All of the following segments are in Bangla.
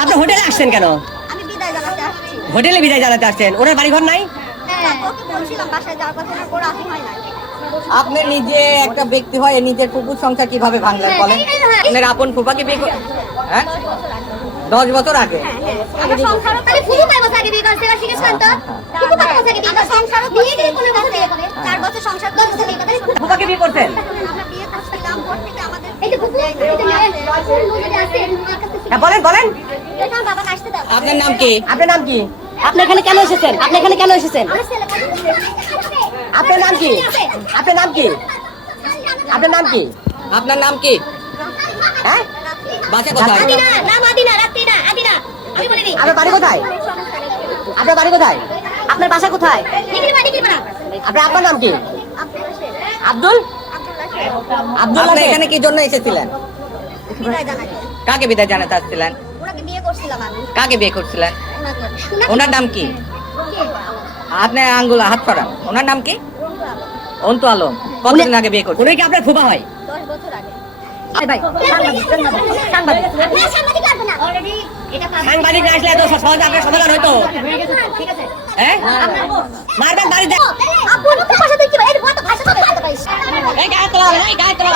আপনি হোটেলে আসছেন কেন? আমি বিদায় জানাতে আসছি। হোটেলে বিদায় জানাতে আসছেন। ওনার বাড়ি ঘর নাই? হ্যাঁ ওকে বলছিলাম বাসায় যাওয়ার কথা না ওর রাজি হয় না আপনি নিজে একটা ব্যক্তি হয়ে নিজের পুকুর সংসার কীভাবে ভাঙলেন বলেন? আপনার আপন ফুপাকে বিয়ে করে- হ্যাঁ? দশ বছর আগে। করে? ফুপাকে বিয়ে করতেন হ্যাঁ বলেন বলেন। আপনার নাম কি? আপনার নাম কি? আপনি এখানে কেন এসেছেন? আপনি এখানে কেন এসেছেন? আপনার নাম কি? আপনার নাম কি? আপনার নাম কি? আপনার নাম কি? হ্যাঁ? বাসা কোথায়? আপনার বাড়ি কোথায়? আপনার বাড়ি কোথায়? আপনার বাসা কোথায়? আপনার আপনার নাম কি? আব্দুল। আব্দুল? এখানে কি জন্য এসেছিলেন? কাকে বিদায় জানাতে আসছিলেন কাকে বিয়ে করছিলেন ওনার নাম কি আপনি আঙ্গুল হাত করান ওনার নাম কি অন্তু আলম কতদিন আগে বিয়ে করছেন উনি কি আপনার ফুপা হয় দশ বছর আগে এই ভাই সাংবাদিক আসলে সহজে আপনার সমাধান হ্যাঁ মারবেন বাড়িতে এই গায়ে তোলা এই গায়ে তোলা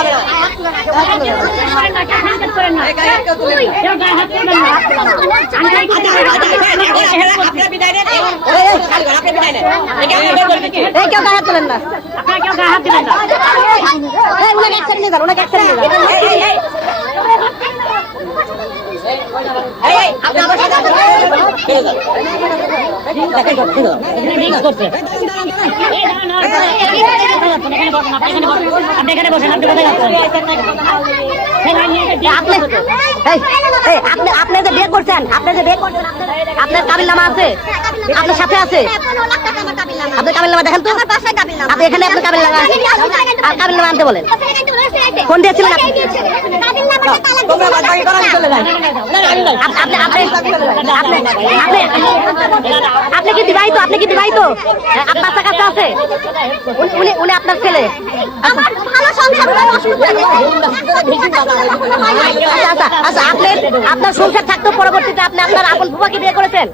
হবে এখন আপনি কি? আপনি। দেখেন তো। আপনি যে বিয়ে করছেন যে বিয়ে করছেন আপনার- কাবিল নামা আছে? আপনার সাথে আছে? কাবিল নামা দেখেন তো? এখানে আপনার কাবিল নামা আছে? আর কাবিল নামা আনতে বলেন। ফোন দিয়েছিলেন কি বিবাহিত? আপনি কি বিবাহিত? হ্যাঁ, আপনার কাছে আছে? উনি আপনার ছেলে। আমার ভালো সংসার হলে অসুবিধা আচ্ছা আচ্ছা আচ্ছা আপনি আপনার সংসার থাকতো পরবর্তীতে আপনি আপনার আপন ফুফাকে বিয়ে করেছেন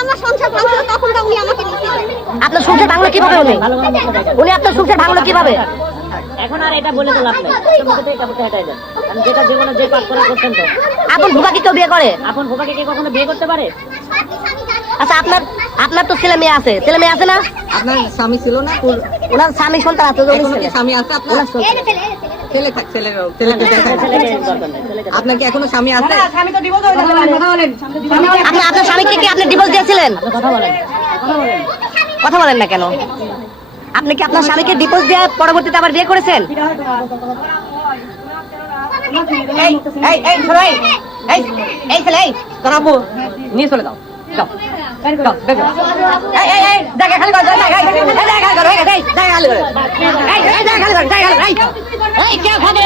আমার সংসার ভাঙছিল তখন উনি আমাকে আপনার সংসার ভাঙলো কীভাবে উনি উনি আপনার সংসার ভাঙলো কীভাবে এখন আর এটা বলে তো লাভ নাই মুখে থেকে কাপড়টা হেঁটাই দেন কারণ যেটা জীবনে যে পাপ করা করছেন তো আপন ফুফাকে কেউ বিয়ে করে? আপন ফোপাকে কে কখনো বিয়ে করতে পারে? আচ্ছা আপনার আপনার তো ছেলে মেয়ে আছে। ছেলে মেয়ে আছে না? আপনার স্বামী ছিল না? ওনার স্বামী সন্তান আছে স্বামী আছে আপনার? ছেলে থাক ছেলে ছেলেকে দেখায় না। ছেলেকে দরকার নাই ছেলেকে আপনার কি এখনও স্বামী আছে? আপনি আপনার স্বামীকে কি আপনি ডিভোর্স দিয়েছিলেন? কথা বলেন কথা বলেন। না কেন? আপনি কি আপনার স্বামীকে ডিভোর্স দেওয়ার পরবর্তীতে আবার বিয়ে করেছেন? এই, এই, এই, এই, এই, এই ছেলে, এই, তোর আব্বু, নিয়ে চলে যাও। খালি